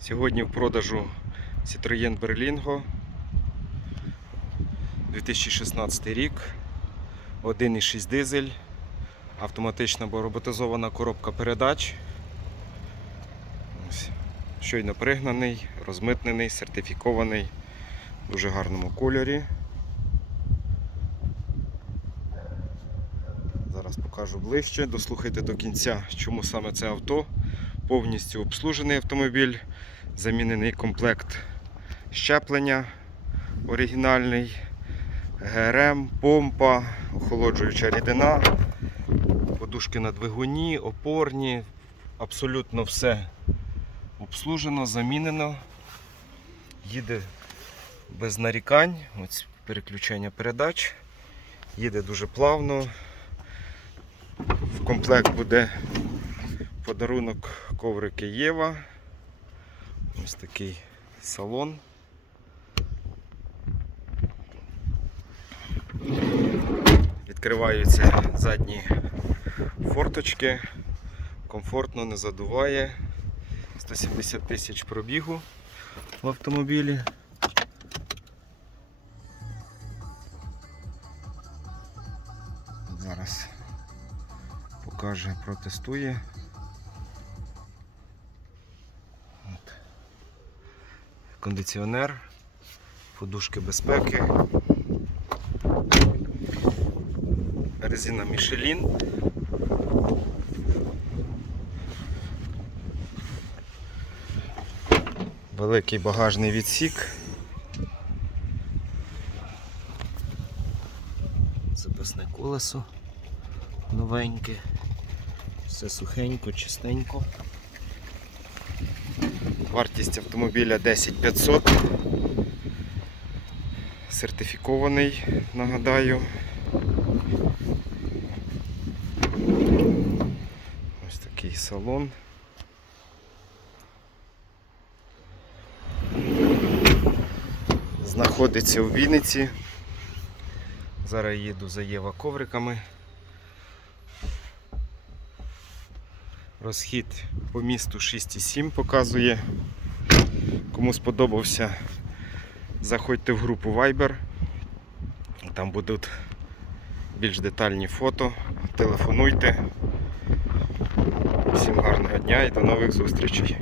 Сьогодні в продажу Citroën Berlingo 2016 рік, 1,6 дизель, автоматична роботизована коробка передач. Ось. Щойно пригнаний, розмитнений, сертифікований в дуже гарному кольорі. Зараз покажу ближче. Дослухайте до кінця, чому саме це авто. Повністю обслужений автомобіль, замінений комплект щеплення оригінальний, ГРМ, помпа, охолоджуюча рідина, подушки на двигуні, опорні, абсолютно все обслужено, замінено. Їде без нарікань. Ось переключення передач. Їде дуже плавно. В комплект буде подарунок коврики Єва. Ось такий салон. Відкриваються задні форточки. Комфортно, не задуває. 170 тисяч пробігу в автомобілі. Зараз покаже, протестує. Кондиціонер, подушки безпеки, резина Мішелін. Великий багажний відсік. Запасне колесо новеньке, все сухенько, чистенько. Вартість автомобіля 10500. Сертифікований, нагадаю. Ось такий салон. Знаходиться у Вінниці. Зараз їду за Єва ковриками. Розхід по місту 6,7 показує. Кому сподобався, заходьте в групу Viber. Там будуть більш детальні фото. Телефонуйте. Всім гарного дня і до нових зустрічей.